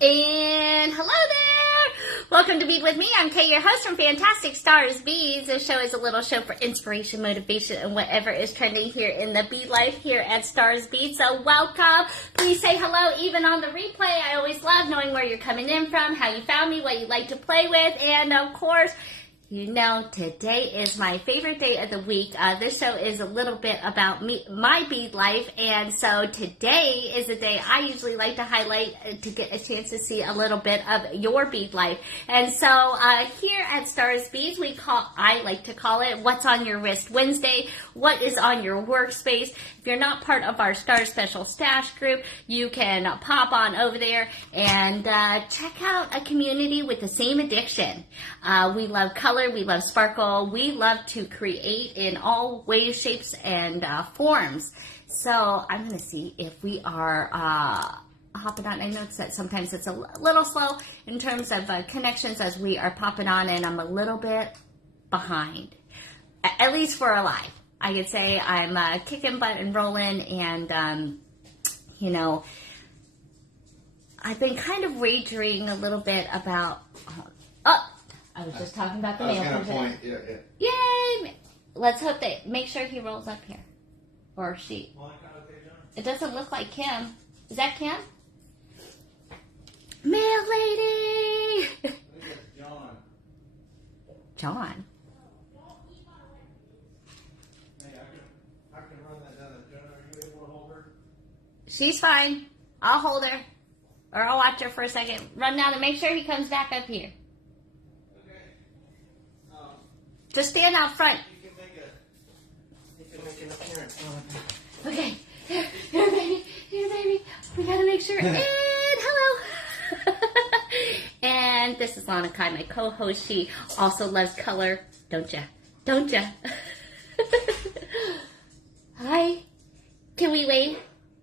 And hello there! Welcome to Bead with me. I'm Kay, your host from Fantastic Stars Beads. This show is a little show for inspiration, motivation, and whatever is trending here in the bead life here at Stars Beads. So welcome. Please say hello even on the replay. I always love knowing where you're coming in from, how you found me, what you like to play with, and of course, you know, today is my favorite day of the week. This show is a little bit about me, my bead life, and so today is a day I usually like to highlight to get a chance to see a little bit of your bead life. And so here at Stars Beads, I like to call it What's on Your Wrist Wednesday, what is on your workspace. If you're not part of our Star Special Stash group, you can pop on over there and check out a community with the same addiction. We love color, we love sparkle, we love to create in all ways, shapes, and forms. So I'm going to see if we are hopping on. I notice that sometimes it's a little slow in terms of connections as we are popping on, and I'm a little bit behind, at least for a live. I could say I'm kicking butt and rolling, and, you know, I've been kind of wagering a little bit about, I was just talking about the mail. I was going to point, yeah. Yay! Let's hope that, make sure he rolls up here, or she. It doesn't look like Kim. Is that Kim? Mail lady! John. John? I can run that down. John, are you able to hold her? She's fine. I'll hold her. Or I'll watch her for a second. Run down and make sure he comes back up here. Okay. Just stand out front. You can make an appearance. Okay. Here, baby. Here, baby. We gotta make sure. And hello. And this is Lana Kai, my co-host. She also loves color. Don't ya? Don't ya? Hi. Can we wave?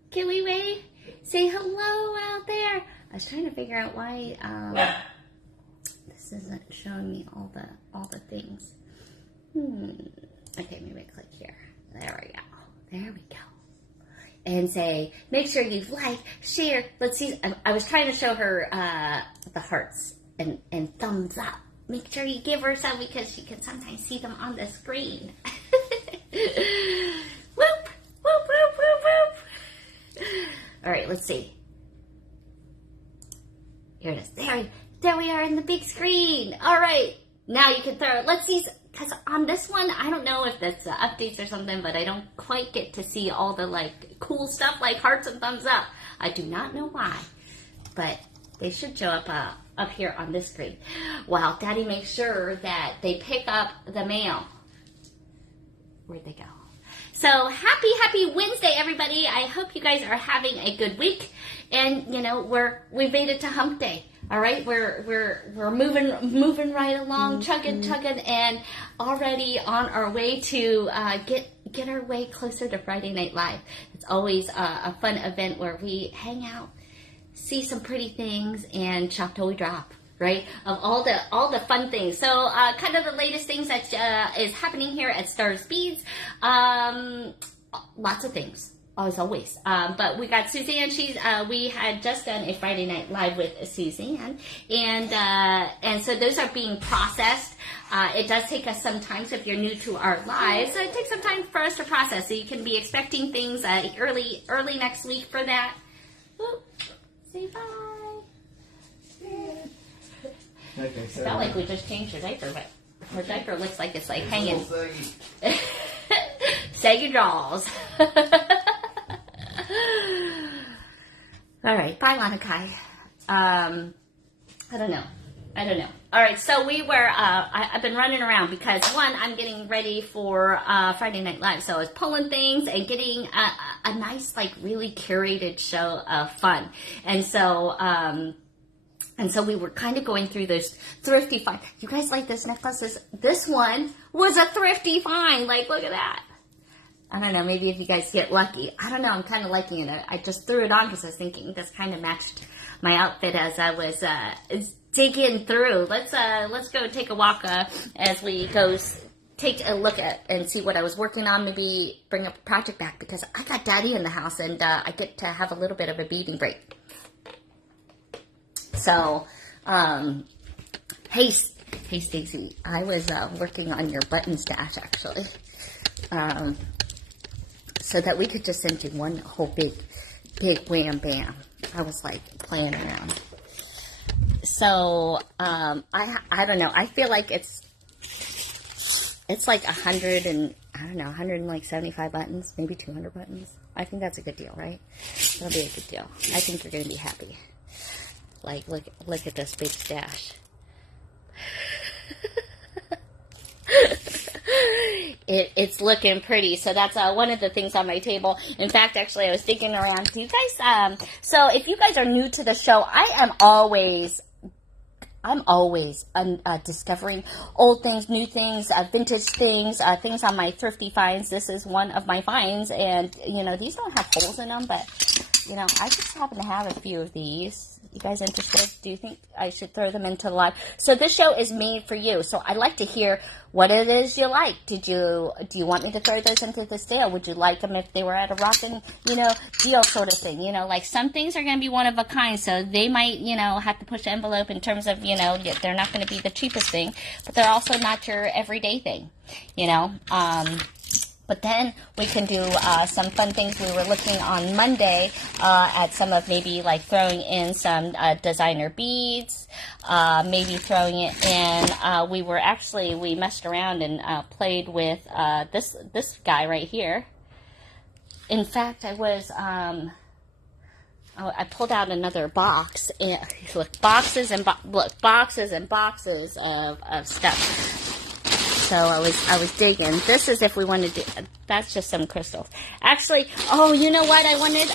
Can we wave? Say hello out there. I was trying to figure out why this isn't showing me all the things. Okay, maybe I click here. There we go. There we go. And say, make sure you like, share. Let's see. I was trying to show her the hearts and thumbs up. Make sure you give her some because she can sometimes see them on the screen. Whoop, whoop, whoop, whoop, whoop. All right, let's see. Here it is. There we are in the big screen. All right, now you can throw it. Let's see, because on this one, I don't know if that's updates or something, but I don't quite get to see all the like cool stuff like hearts and thumbs up. I do not know why, but they should show up here on this screen. While Daddy makes sure that they pick up the mail. Where'd they go? So happy Wednesday, everybody. I hope you guys are having a good week. And you know, we made it to Hump Day. All right, we're moving right along, chugging, and already on our way to get our way closer to Friday Night Live. It's always a fun event where we hang out, see some pretty things, and shop till we drop. Right, of all the fun things. So kind of the latest things that is happening here at Stars Beads. Lots of things, as always. But we got Suzanne. We had just done a Friday Night Live with Suzanne, and so those are being processed. It does take us some time. So if you're new to our lives, it takes some time for us to process. So you can be expecting things early next week for that. Whoop. Say bye. Okay, It's not like we just changed her diaper, but her diaper looks like it's like hanging. Saggy draws. All right, bye, Lana Kai. I don't know. All right, so we were. I've been running around because one, I'm getting ready for Friday Night Live, so I was pulling things and getting a nice, like, really curated show of fun, and so. And so we were kind of going through those thrifty finds. You guys like this necklaces? This one was a thrifty find. Like, look at that. I don't know. Maybe if you guys get lucky. I don't know. I'm kind of liking it. I just threw it on because I was thinking this kind of matched my outfit as I was digging through. Let's go take a walk as we go take a look at and see what I was working on. Maybe bring a project back because I got Daddy in the house and I get to have a little bit of a beading break. So, hey Stacy, I was working on your button stash actually, so that we could just send you one whole big wham bam. I was like playing around. So, I don't know. I feel like it's like 175 buttons, maybe 200 buttons. I think that's a good deal, right? That'll be a good deal. I think you're going to be happy. Like, look at this big stash. It's looking pretty. So that's one of the things on my table. In fact, actually, I was thinking around. Do you guys, so if you guys are new to the show, I'm always discovering old things, new things, vintage things, things on my thrifty finds. This is one of my finds, and, you know, these don't have holes in them, but, you know, I just happen to have a few of these. You guys interested? Do you think I should throw them into live? So this show is made for you, so I'd like to hear what it is you like. Do you want me to throw those into the sale? Would you like them if they were at a rockin', you know, deal sort of thing? You know, like some things are going to be one of a kind, so they might, you know, have to push the envelope in terms of, you know, they're not going to be the cheapest thing, but they're also not your everyday thing, you know. But then we can do some fun things. We were looking on Monday at some of maybe like throwing in some designer beads, maybe throwing it in. We messed around and played with this guy right here. In fact, I was I pulled out another box and look, boxes and boxes of stuff. So I was digging. This is if we wanted to. That's just some crystals. Actually, oh, you know what I wanted?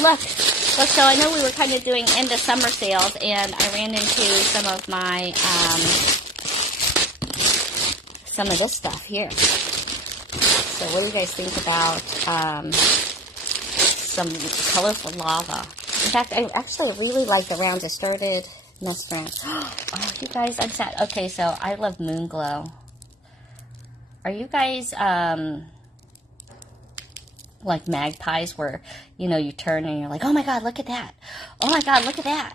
Look. So I know we were kind of doing end of summer sales, and I ran into some of my some of this stuff here. So what do you guys think about some colorful lava? In fact, I actually really like the rounds. I started messing around. Oh, you guys, I'm sad. Okay, so I love moon glow. Are you guys, like magpies where, you know, you turn and you're like, oh my God, look at that. Oh my God, look at that.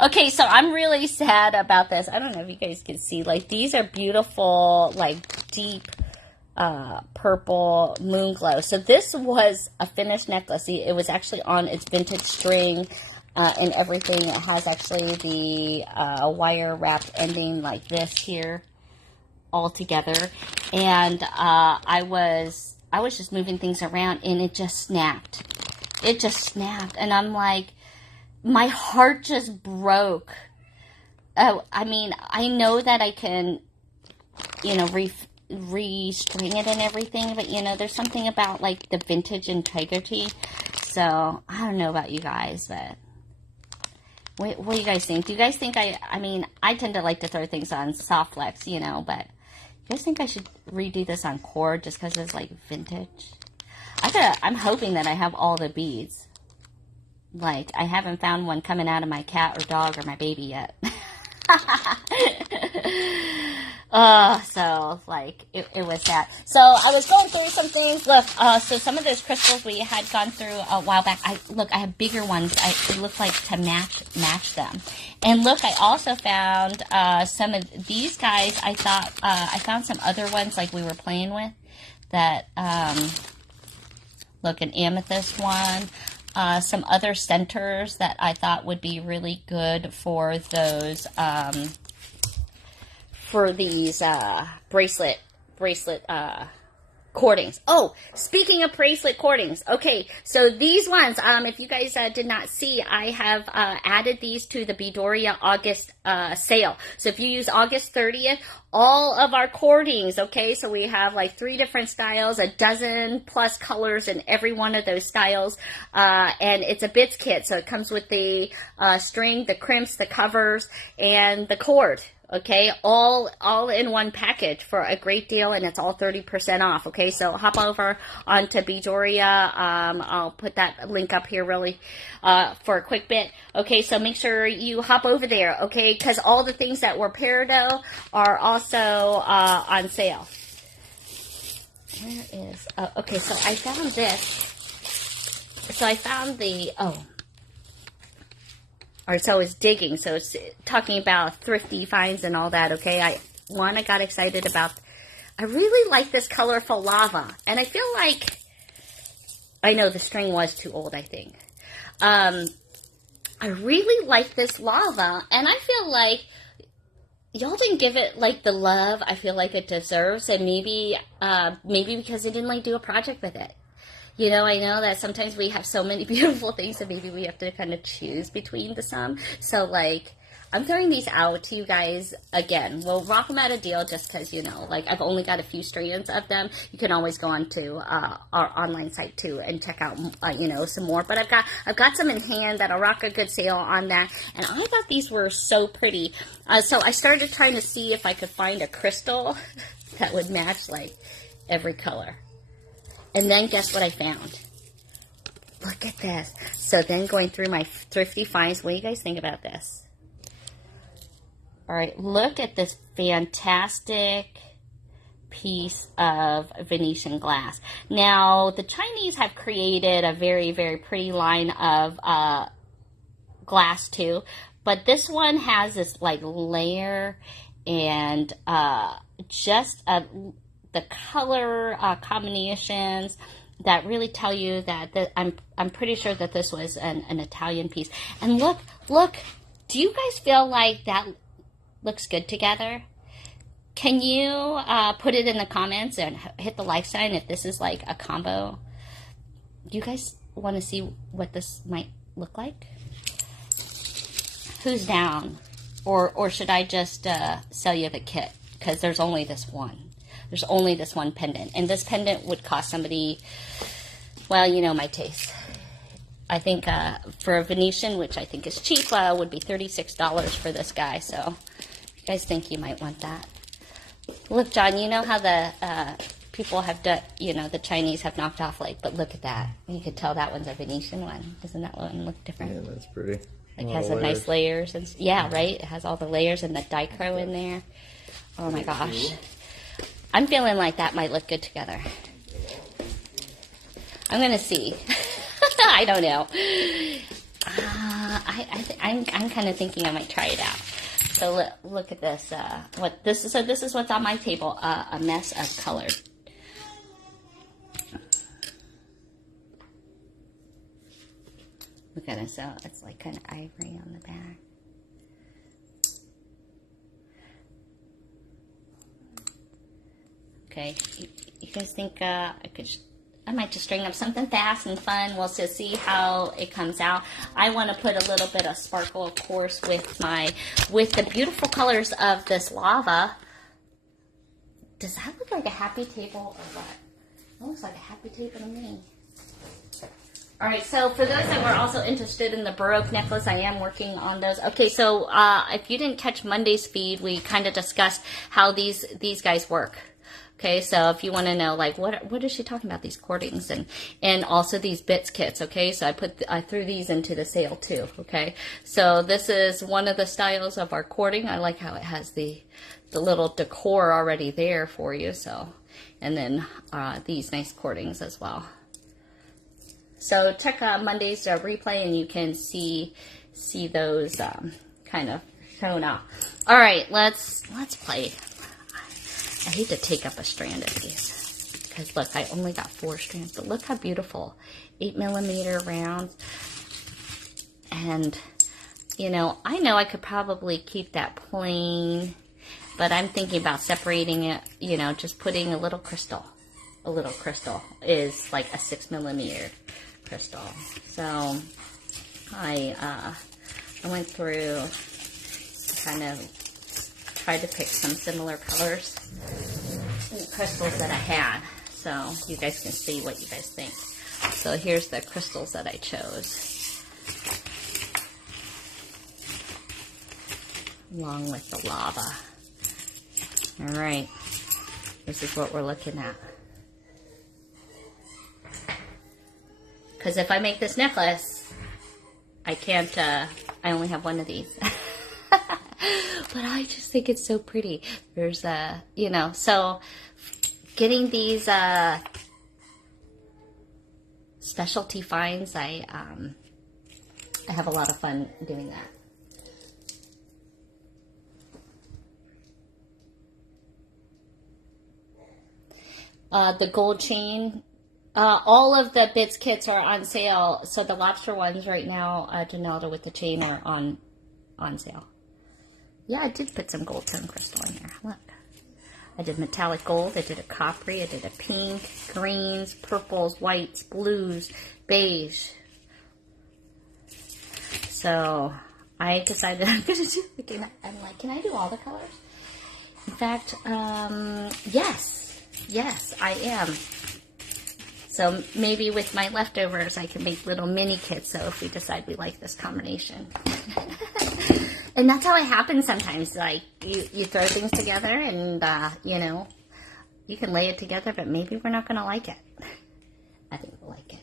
Okay, so I'm really sad about this. I don't know if you guys can see. Like, these are beautiful, like, deep purple moon glow. So this was a finished necklace. See, it was actually on its vintage string and everything. It has actually the wire wrapped ending like this here. All together, and I was just moving things around, and it just snapped. It just snapped, and I'm like, my heart just broke. I mean, I know that I can, you know, restring it and everything, but you know, there's something about like the vintage integrity. So I don't know about you guys, but. What do you guys think? Do you guys think I mean, I tend to like to throw things on soft flex, you know, but you guys think I should redo this on cord just because it's like vintage? I'm hoping that I have all the beads. Like, I haven't found one coming out of my cat or dog or my baby yet. So, like, it was that. So, I was going through some things. Look, so some of those crystals we had gone through a while back. I have bigger ones. It looked like to match them. And look, I also found some of these guys. I thought, I found some other ones, like we were playing with, that, look, an amethyst one. Some other centers that I thought would be really good for those, for these bracelet cordings. Oh, speaking of bracelet cordings, okay, so these ones, if you guys did not see, I have added these to the Beadoria August sale. So if you use August 30th, all of our cordings, okay, so we have like 3 different styles, a dozen plus colors in every one of those styles, and it's a bits kit, so it comes with the string, the crimps, the covers, and the cord. Okay, all in one package for a great deal, and it's all 30% off. Okay, so hop over onto Beadoria. I'll put that link up here really for a quick bit. Okay, so make sure you hop over there. Okay, because all the things that were Peridot are also on sale. Where is? Okay, so I found this. So I found the or so it's digging. So it's talking about thrifty finds and all that, okay? I got excited about, I really like this colorful lava. And I feel like, I know the string was too old, I think. I really like this lava, and I feel like y'all didn't give it like the love I feel like it deserves, and maybe because I didn't like do a project with it. You know, I know that sometimes we have so many beautiful things that maybe we have to kind of choose between the some. So, like, I'm throwing these out to you guys again. We'll rock them at a deal just because, you know, like, I've only got a few strands of them. You can always go on to our online site, too, and check out, you know, some more. But I've got some in hand that'll rock a good sale on that. And I thought these were so pretty. So I started trying to see if I could find a crystal that would match, like, every color. And then guess what I found? Look at this. So then going through my thrifty finds, what do you guys think about this? All right, look at this fantastic piece of Venetian glass. Now, the Chinese have created a very, very pretty line of glass too, but this one has this like layer and just the color combinations that really tell you that I'm pretty sure that this was an Italian piece. And look, do you guys feel like that looks good together? Can you put it in the comments and hit the like sign if this is like a combo? Do you guys want to see what this might look like? Who's down? Or should I just sell you the kit? Because there's only this one. There's only this one pendant. And this pendant would cost somebody, well, you know my taste. I think for a Venetian, which I think is cheap, would be $36 for this guy. So if you guys think you might want that. Look, John, you know how the people have done, you know, the Chinese have knocked off, like, but look at that. You could tell that one's a Venetian one. Doesn't that one look different? Yeah, that's pretty. Like, has some nice layers. And, yeah, right? It has all the layers and the dichro in there. Oh, my gosh. I'm feeling like that might look good together. I'm going to see. I don't know. I'm kind of thinking I might try it out. So look at this. So this is what's on my table. A mess of color. Look at it. So it's like kind of ivory on the back. Okay, you guys think I might just string up something fast and fun. We'll just see how it comes out. I want to put a little bit of sparkle, of course, with the beautiful colors of this lava. Does that look like a happy table or what? It looks like a happy table to me. All right, so for those that were also interested in the Baroque necklace, I am working on those. Okay, so if you didn't catch Monday's feed, we kind of discussed how these guys work. Okay, so if you want to know, like, what is she talking about, these cordings and also these bits kits, okay? So I threw these into the sale too, okay? So this is one of the styles of our cording. I like how it has the little decor already there for you, so. And then these nice cordings as well. So check Monday's replay and you can see those kind of shown up. All right, let's play. I hate to take up a strand of these because look, I only got 4 strands, but look how beautiful. 8mm rounds. And, you know I could probably keep that plain, but I'm thinking about separating it, you know, just putting a little crystal. A little crystal is like a 6mm crystal. So I went through kind of tried to pick some similar colors and crystals that I had, so you guys can see what you guys think. So here's the crystals that I chose, along with the lava. All right, this is what we're looking at. Because if I make this necklace, I can't, I only have one of these. But I just think it's so pretty. There's you know, so getting these specialty finds, I I have a lot of fun doing that. The gold chain, all of the bits kits are on sale. So the lobster ones right now, Janelda with the chain are on sale. Yeah, I did put some gold tone crystal in there. Look. I did metallic gold, I did a coppery, I did a pink, greens, purples, whites, blues, beige. So I decided I'm going to do it. I'm like, can I do all the colors? In fact, yes, I am. So maybe with my leftovers, I can make little mini kits. So if we decide we like this combination. And that's how it happens sometimes. Like, you throw things together and, you know, you can lay it together, but maybe we're not going to like it. I think we'll like it.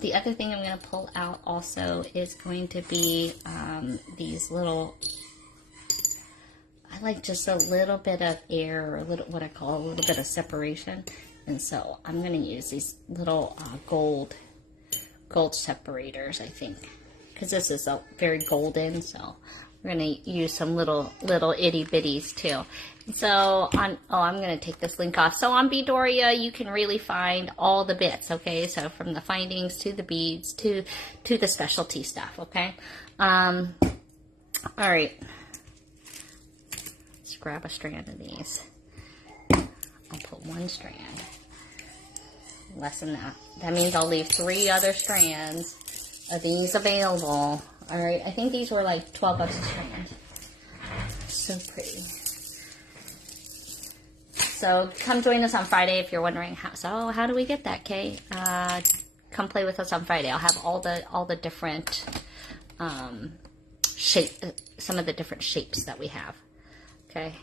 The other thing I'm going to pull out also is going to be these little, I like just a little bit of air, or a little, what I call a little bit of separation. And so I'm going to use these little gold separators, I think. Because this is a very golden, so we're going to use some little itty bitties too. So I'm going to take this link off. So on Beadoria, you can really find all the bits, okay? So from the findings to the beads to the specialty stuff, okay? All right. Let's grab a strand of these. I'll put one strand. Less than that. That means I'll leave 3 other strands of these available. All right, I think these were like 12 bucks a strand. So pretty. So come join us on Friday if you're wondering how do we get that, Kay? Come play with us on Friday. I'll have all the different some of the different shapes that we have. Okay.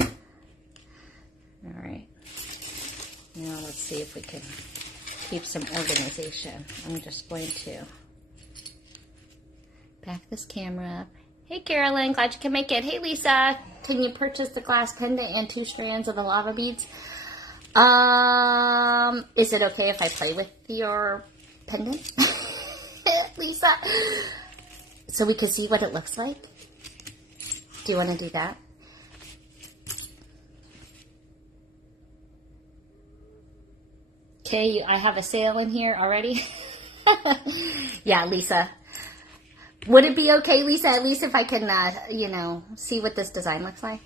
All right. Now let's see if we can keep some organization. I'm just going to back this camera up. Hey Carolyn, glad you can make it. Hey Lisa, can you purchase the glass pendant and 2 strands of the lava beads? Is it okay if I play with your pendant? Lisa, so we can see what it looks like? Do you want to do that? Okay, I have a sale in here already. Yeah, Lisa. Would it be okay, Lisa, at least if I can, you know, see what this design looks like?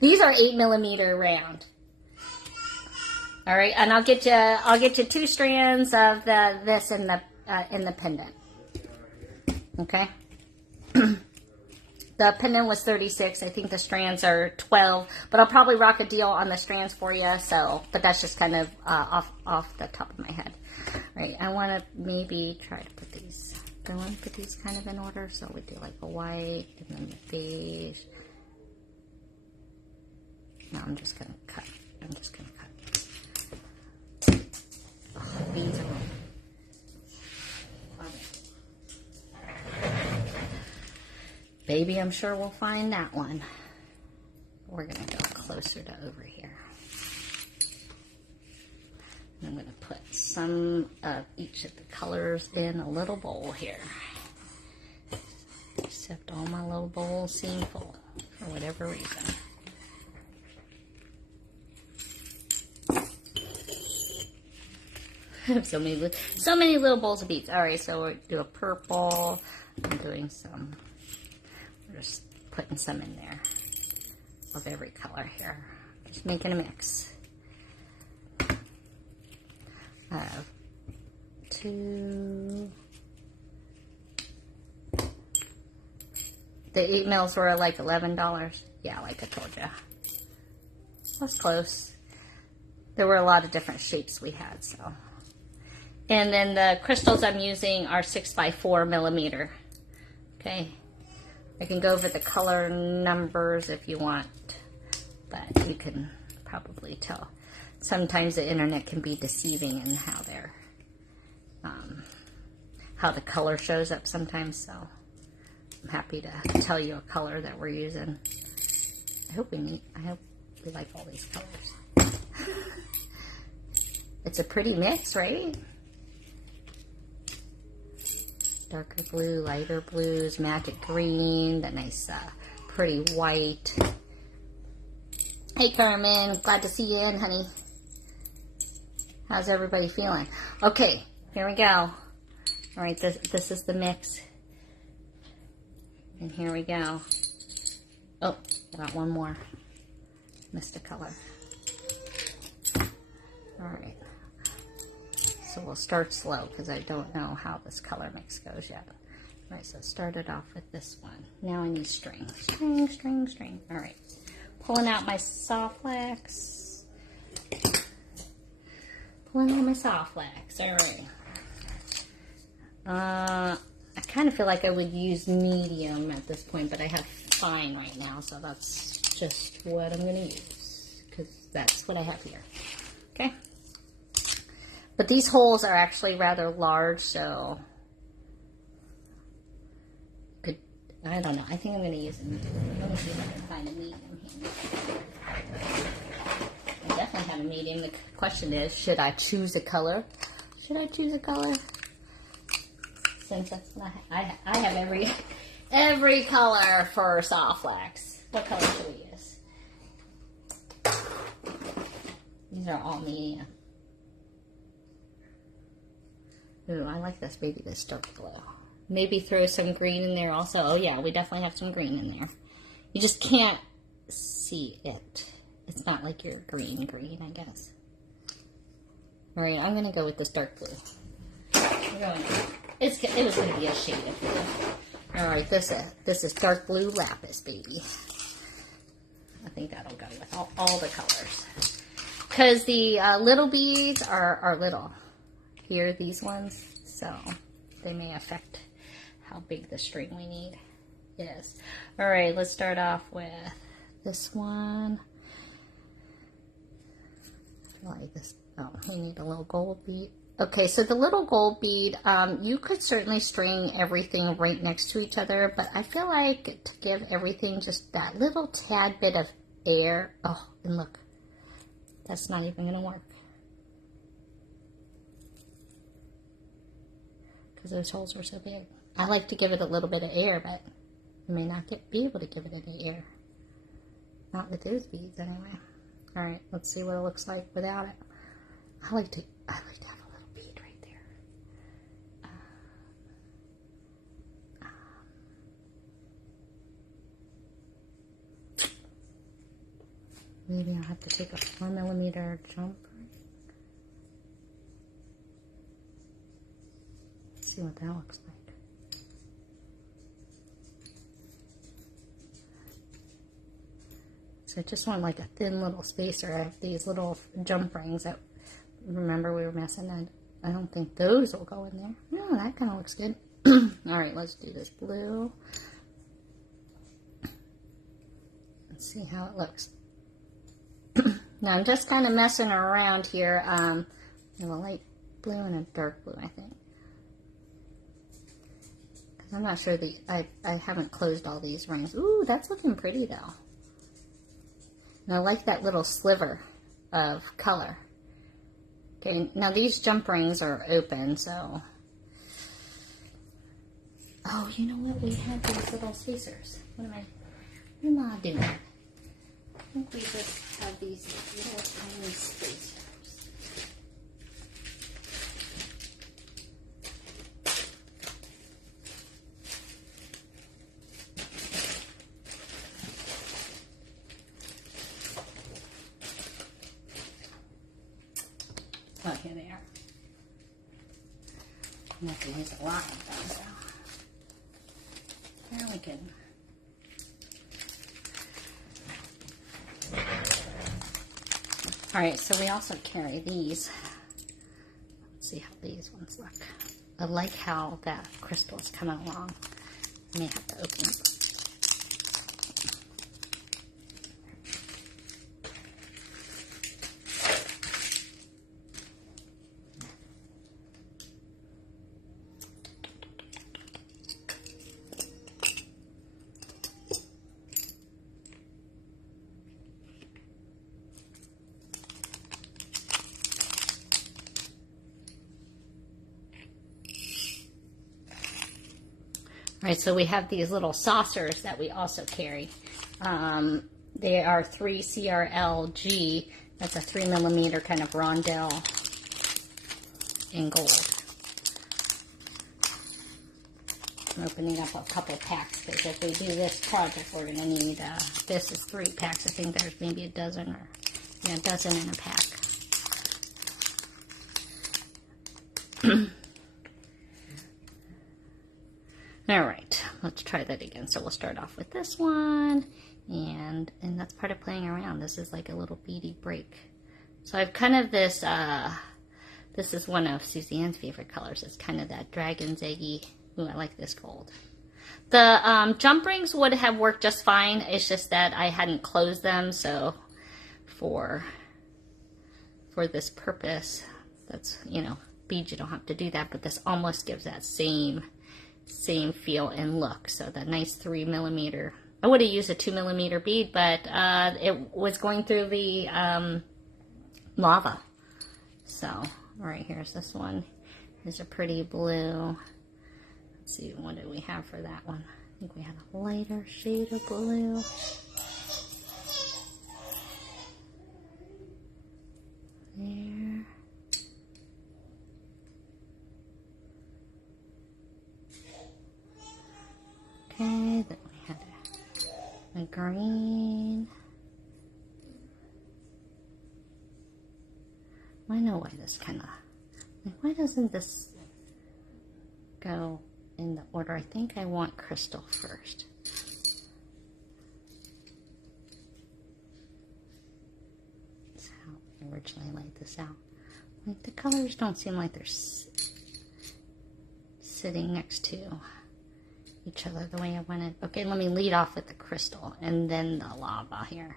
These are 8mm round. All right, and I'll get you 2 strands of this in the pendant. Okay. The pendant was 36. I think the strands are 12, but I'll probably rock a deal on the strands for you. So, but that's just kind of off the top of my head. All right, I want to maybe try to put these. I want to put these kind of in order. So we do like a white and then the beige. No, I'm just gonna cut. Oh, beads are wrong. Baby, I'm sure we'll find that one. We're going to go closer to over here. I'm going to put some of each of the colors in a little bowl here. Except all my little bowls seem full for whatever reason. so many little bowls of beads. All right, so we'll do a purple. I'm doing some. We're just putting some in there of every color here. Just making a mix. I have 2. The 8mm were like $11. Yeah, like I told you. That's close. There were a lot of different shapes we had, so. And then the crystals I'm using are 6x4mm. Okay. I can go over the color numbers if you want, but you can probably tell. Sometimes the internet can be deceiving in how they're, how the color shows up sometimes. So I'm happy to tell you a color that we're using. I hope we like all these colors. It's a pretty mix, right? darker blue, lighter blues, magic green, the nice pretty white. Hey Carmen, glad to see you in, honey. How's everybody feeling? Okay, here we go. All right, this is the mix. And here we go. Oh, I got one more. Missed a color. All right. So we'll start slow because I don't know how this color mix goes yet. All right, so started off with this one. Now I need string. String, string, string. All right. Pulling out my soft wax. Pulling out my soft wax. All right. I kind of feel like I would use medium at this point, but I have fine right now, so that's just what I'm going to use because that's what I have here. Okay. But these holes are actually rather large, so I don't know. I think I'm going to use a medium. Let me see if I can find a medium here. I definitely have a medium. The question is, should I choose a color? Should I choose a color? Since that's not, I have every color for soft wax. What color should we use? These are all medium. Ooh, I like this, maybe this dark blue. Maybe throw some green in there also. Oh yeah, we definitely have some green in there. You just can't see it. It's not like your green, I guess. All right, I'm gonna go with this dark blue. It was gonna be a shade of blue. All right, this is dark blue lapis, baby. I think that'll go with all the colors. Because the little beads are little. Here, these ones, so they may affect how big the string we need is. All right, let's start off with this one. I feel like this, oh, we need a little gold bead. Okay, so the little gold bead, you could certainly string everything right next to each other, but I feel like to give everything just that little tad bit of air. Oh, and look, that's not even gonna work. Because those holes were so big. I like to give it a little bit of air, but you may not be able to give it any air. Not with those beads, anyway. All right, let's see what it looks like without it. I like to have a little bead right there. Maybe I'll have to take a 4mm jump. Let's see what that looks like. So I just want like a thin little spacer. I have these little jump rings that, remember we were messing that. I don't think those will go in there. No, that kind of looks good. All right, let's do this blue. Let's see how it looks. Now I'm just kind of messing around here. I have a light blue and a dark blue, I think. Because I'm not sure I haven't closed all these rings. Ooh, that's looking pretty though. And I like that little sliver of color. Okay, now these jump rings are open, so. Oh, you know what? We have these little spacers. What am I doing? I think we just have these little tiny spacers. Oh, here they are. I'm going to have to use a lot of them, so. There we go. Alright, so we also carry these. Let's see how these ones look. I like how that crystal is coming along. I may have to open it. Right, so we have these little saucers that we also carry. They are 3 CRLG. That's a 3mm kind of rondelle in gold. I'm opening up a couple packs because if we do this project, we're going to need, this is 3 packs. I think there's maybe a dozen or, yeah, a dozen in a pack. All right, let's try that again. So we'll start off with this one, and that's part of playing around. This is like a little beady break. So I've kind of this, this is one of Suzanne's favorite colors. It's kind of that dragon's eggy. Ooh, I like this gold. The jump rings would have worked just fine. It's just that I hadn't closed them, so for this purpose, that's, you know, beads, you don't have to do that, but this almost gives that same feel and look. So the nice 3mm. I would have used a 2mm bead, but it was going through the lava. So, all right, here's this one. Here's a pretty blue. Let's see, what do we have for that one? I think we have a lighter shade of blue. There. Okay, then we had a green. I know why this kind of, like, why doesn't this go in the order? I think I want crystal first. That's how I originally laid this out. Like, the colors don't seem like they're sitting next to each other the way I wanted. Okay, let me lead off with the crystal and then the lava here.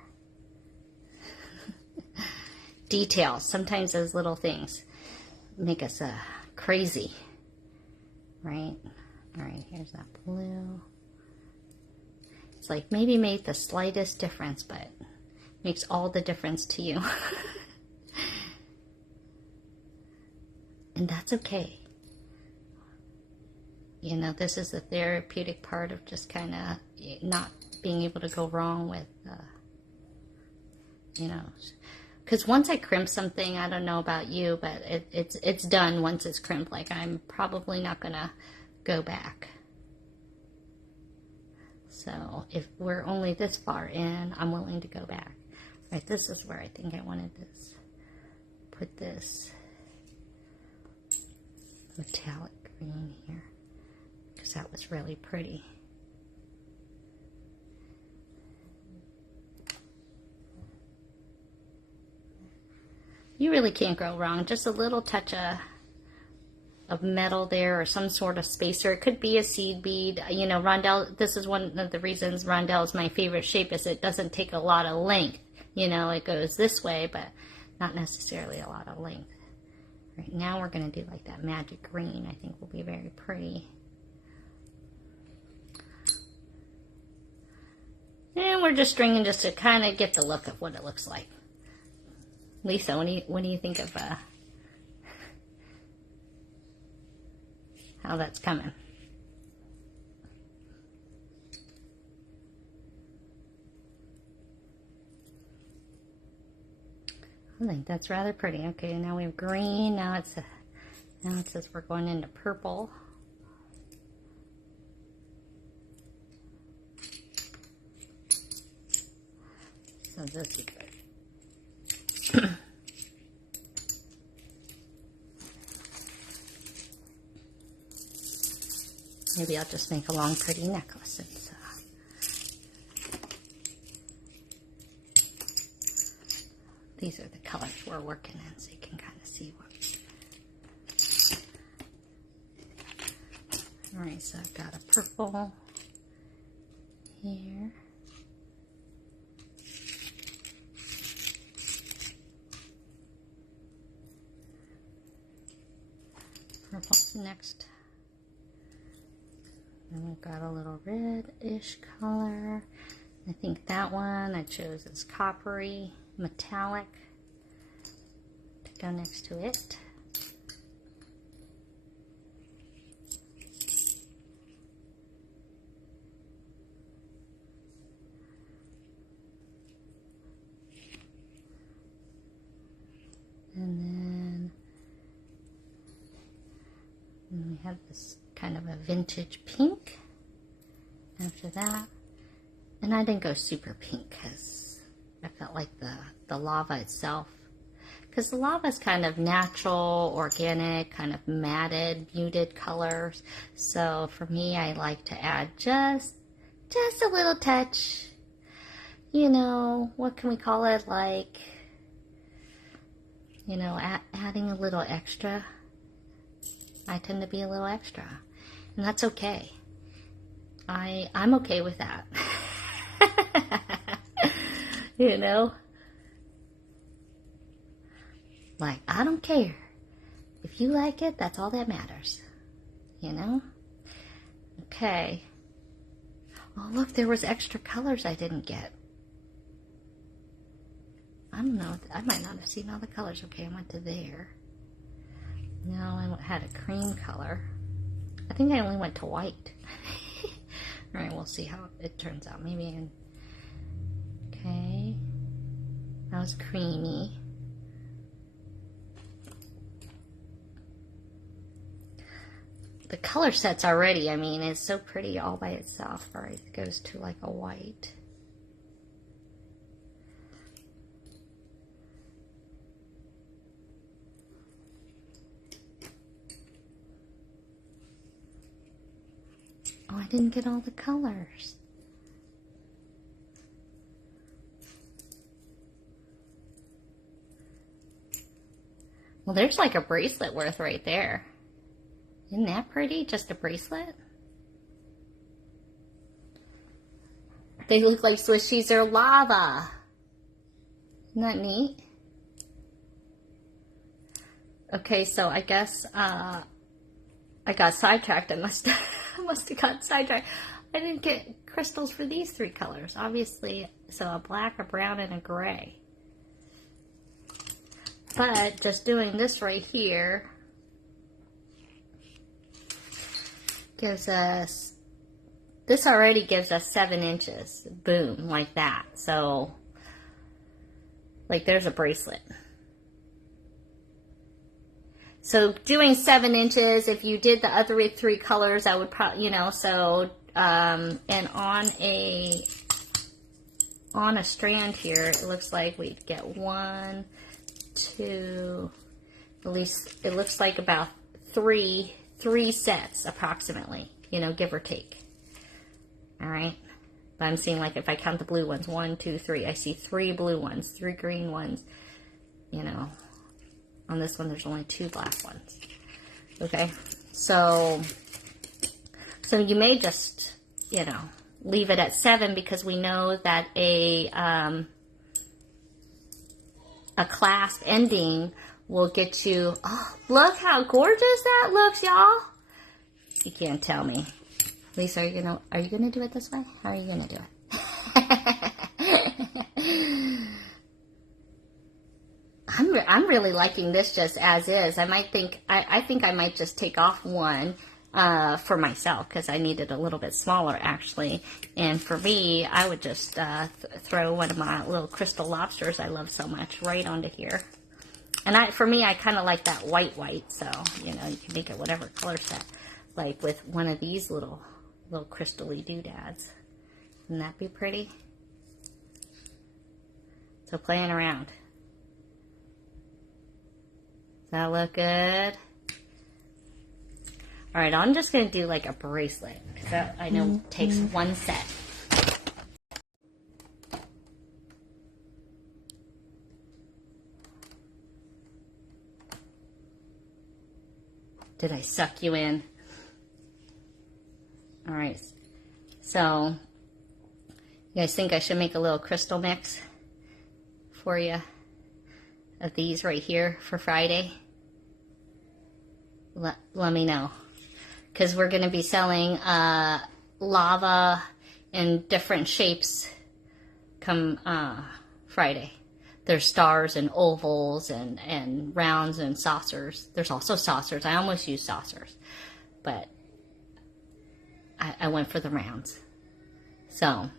Details. Sometimes those little things make us crazy, right? All right, here's that blue. It's like maybe made the slightest difference, but makes all the difference to you. And that's okay. You know, this is the therapeutic part of just kind of not being able to go wrong with, you know, because once I crimp something, I don't know about you, but it's done once it's crimped. Like, I'm probably not going to go back. So if we're only this far in, I'm willing to go back. Right, this is where I think I wanted this. Put this metallic green here, because that was really pretty. You really can't go wrong. Just a little touch of metal there, or some sort of spacer. It could be a seed bead. You know, rondelle, this is one of the reasons rondelle is my favorite shape, is it doesn't take a lot of length. You know, it goes this way, but not necessarily a lot of length. Right now we're going to do like that magic green. I think will be very pretty. And we're just stringing just to kind of get the look of what it looks like. Lisa, what do you think of how that's coming? I think that's rather pretty. Okay, now we have green. Now it says we're going into purple. So this is good. Maybe I'll just make a long, pretty necklace. These are the colors we're working in, so you can kind of see what. All right, so I've got a purple here. Purple's next. And we've got a little red-ish color. I think that one I chose as coppery metallic to go next to it. have this kind of a vintage pink after that. And I didn't go super pink because I felt like the lava itself, because the lava is kind of natural, organic, kind of matted, muted colors. So for me, I like to add just a little touch. You know, what can we call it? Like, you know, adding a little extra. I tend to be a little extra, and that's okay. I'm okay with that. You know, like, I don't care. If you like it, that's all that matters. You know? Okay. Oh, look, there was extra colors I didn't get. I don't know. I might not have seen all the colors. Okay, I went to there. No, I had a cream color. I think I only went to white. All right, we'll see how it turns out. Maybe okay. That was creamy. The color sets already, I mean, it's so pretty all by itself. All right, it goes to like a white. Oh, I didn't get all the colors. Well, there's like a bracelet worth right there. Isn't that pretty? Just a bracelet? They look like swishies. They're lava. Isn't that neat? Okay, so I guess I got sidetracked. I must have got sidetracked. I didn't get crystals for these three colors, obviously. So a black, a brown, and a gray. But just doing this right here gives us, this already gives us 7 inches. Boom, like that. So, like, there's a bracelet. So doing 7 inches, if you did the other 3 colors, I would probably, you know, so, and on a strand here, it looks like we'd get 1, 2, at least it looks like about 3 sets approximately, you know, give or take. All right. But I'm seeing, like, if I count the blue ones, 1, 2, 3, I see 3 blue ones, 3 green ones, you know. On this one, there's only 2 black ones. Okay, so you may just, you know, leave it at 7 because we know that a clasp ending will get you. Oh, look how gorgeous that looks, y'all! You can't tell me. Lisa, are you gonna do it this way? How are you gonna do it? I'm really liking this just as is. I think I might just take off one for myself because I need it a little bit smaller actually. And for me, I would just throw one of my little crystal lobsters I love so much right onto here. And for me, I kind of like that white, so you know, you can make it whatever color set, like with one of these little crystally doodads. Wouldn't that be pretty? So playing around. Does that look good? All right, I'm just going to do like a bracelet because that I know takes 1 set. Did I suck you in? All right, so you guys think I should make a little crystal mix for you of these right here for Friday? Let me know, because we're going to be selling lava in different shapes come Friday. There's stars and ovals and rounds and saucers. There's also saucers. I almost used saucers, but I went for the rounds. So,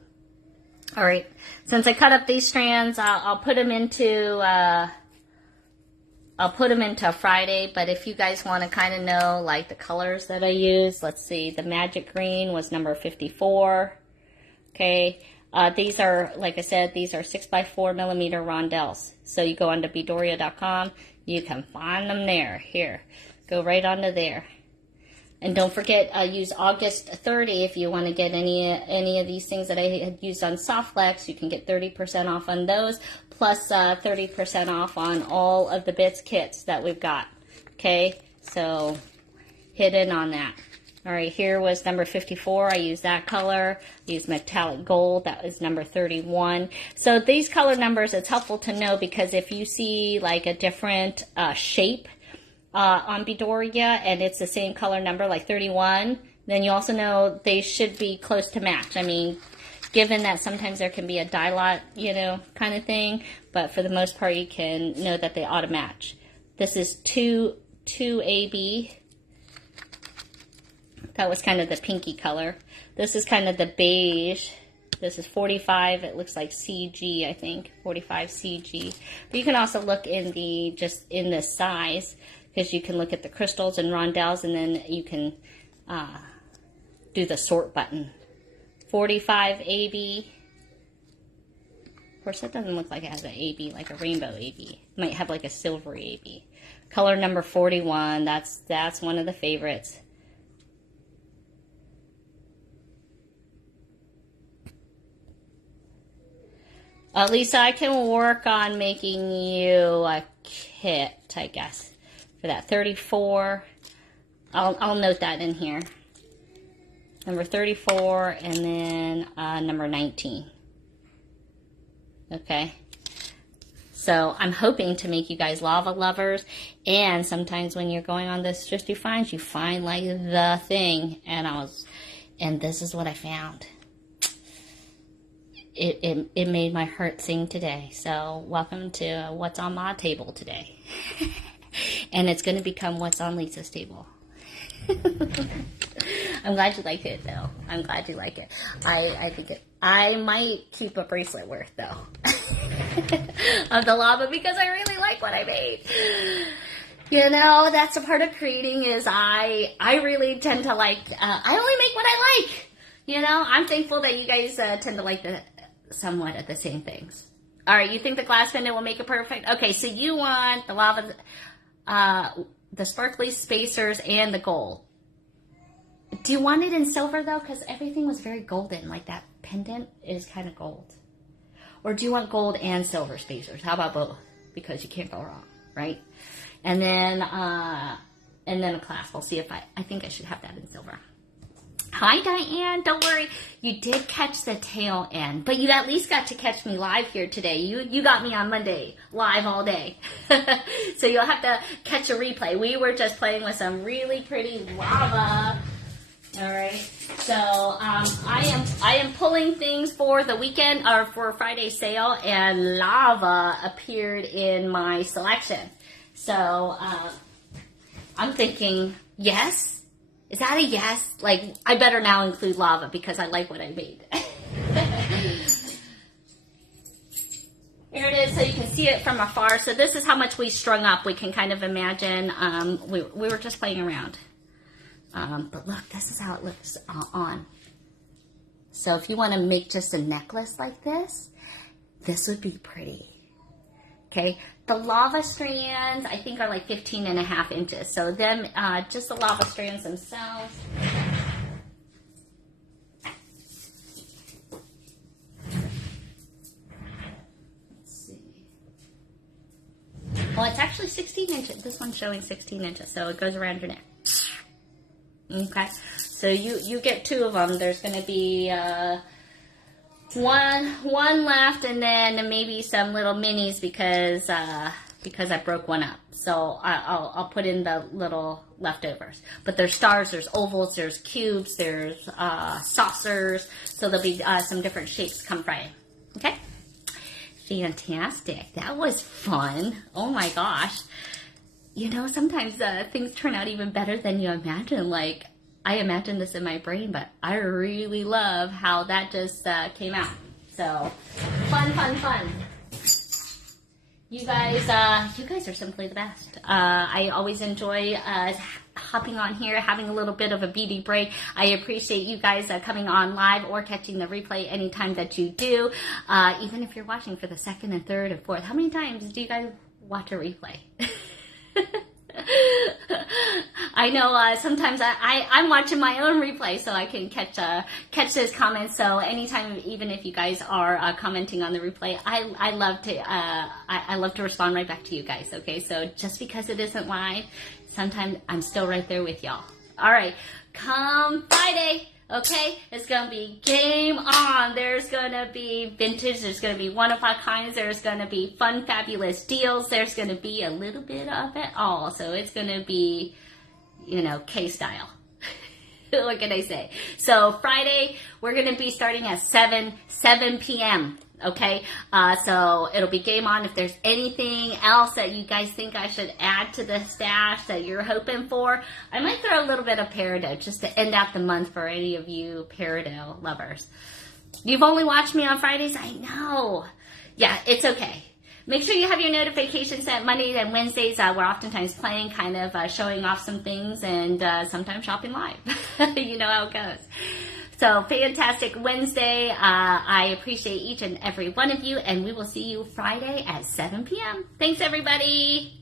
all right. Since I cut up these strands, I'll put them into I'll put them into Friday, but if you guys want to kind of know like the colors that I use, let's see, the magic green was number 54. Okay, these are, like I said, these are 6x4 millimeter rondelles. So you go onto Beadoria.com, you can find them there. Here, go right onto there. And don't forget, use August 30 if you want to get any of these things that I had used on Softflex. You can get 30% off on those, plus 30% off on all of the bits kits that we've got. Okay, so hit in on that. All right, here was number 54. I used that color. I used metallic gold. That was number 31. So these color numbers, it's helpful to know because if you see like a different shape on Beadoria and it's the same color number, like 31, then you also know they should be close to match. I mean, given that sometimes there can be a die lot, you know, kind of thing, but for the most part you can know that they ought to match. This is 2AB. That was kind of the pinky color. This is kind of the beige. This is 45. It looks like CG, I think. 45 CG. But you can also look in the, just in the size, because you can look at the crystals and rondelles, and then you can do the sort button. 45 AB. Of course, that doesn't look like it has an AB, like a rainbow AB. It might have like a silvery AB. Color number 41. That's one of the favorites. Lisa, I can work on making you a kit, I guess, for that 34. I'll note that in here. Number 34 and then number 19. Okay. So I'm hoping to make you guys lava lovers. And sometimes when you're going on this Thrifty Finds, you find like the thing. And this is what I found. It made my heart sing today. So welcome to what's on my table today. And it's going to become what's on Lisa's table. I'm glad you like it though. I'm glad you like it. I think I might keep a bracelet worth though of the lava because I really like what I made. You know, that's a part of creating is I really tend to like, I only make what I like. You know, I'm thankful that you guys tend to like somewhat of the same things. All right, you think the glass pendant will make it perfect? Okay, so you want the lava, the sparkly spacers, and the gold. Do you want it in silver, though? Because everything was very golden. Like that pendant is kind of gold. Or do you want gold and silver spacers? How about both? Because you can't go wrong, right? And then a clasp. I'll see if I think I should have that in silver. Hi, Diane. Don't worry. You did catch the tail end, but you at least got to catch me live here today. You got me on Monday, live all day. So you'll have to catch a replay. We were just playing with some really pretty lava. All right. So I am pulling things for the weekend or for Friday sale, and lava appeared in my selection. So I'm thinking, yes. Is that a yes? Like, I better now include lava because I like what I made. Here it is, so you can see it from afar. So this is how much we strung up. We can kind of imagine. We were just playing around. But look, this is how it looks on. So if you want to make just a necklace like this would be pretty. Okay, the lava strands, I think, are like 15.5 inches. So them, just the lava strands themselves. Let's see. Well, it's actually 16 inches. This one's showing 16 inches, so it goes around your neck. Okay, so you get 2 of them. There's going to be one left, and then maybe some little minis because I broke one up. So I'll put in the little leftovers. But there's stars, there's ovals, there's cubes, there's saucers. So there'll be some different shapes come Friday. Okay? Fantastic. That was fun. Oh my gosh. You know, sometimes things turn out even better than you imagine. Like, I imagined this in my brain, but I really love how that just came out. So, fun, fun, fun. You guys are simply the best. I always enjoy hopping on here, having a little bit of a beauty break. I appreciate you guys coming on live or catching the replay anytime that you do. Even if you're watching for the second and third and fourth. How many times do you guys watch a replay? I know sometimes I'm watching my own replay so I can catch those comments. So anytime, even if you guys are commenting on the replay, I love to respond right back to you guys. Okay, so just because it isn't live, sometimes I'm still right there with y'all. All right, come Friday. Okay, it's going to be game on. There's going to be vintage. There's going to be one-of-a-kinds. There's going to be fun, fabulous deals. There's going to be a little bit of it all. So it's going to be, you know, K-style. What can I say? So Friday, we're going to be starting at 7 p.m., okay? So it'll be game on. If there's anything else that you guys think I should add to the stash that you're hoping for, I might throw a little bit of peridot just to end out the month for any of you peridot lovers. You've only watched me on Fridays? I know. Yeah, it's okay. Make sure you have your notifications set. Mondays and Wednesdays, we're oftentimes playing, kind of showing off some things, and sometimes shopping live. You know how it goes. So, fantastic Wednesday. I appreciate each and every one of you, and we will see you Friday at 7 p.m. Thanks, everybody.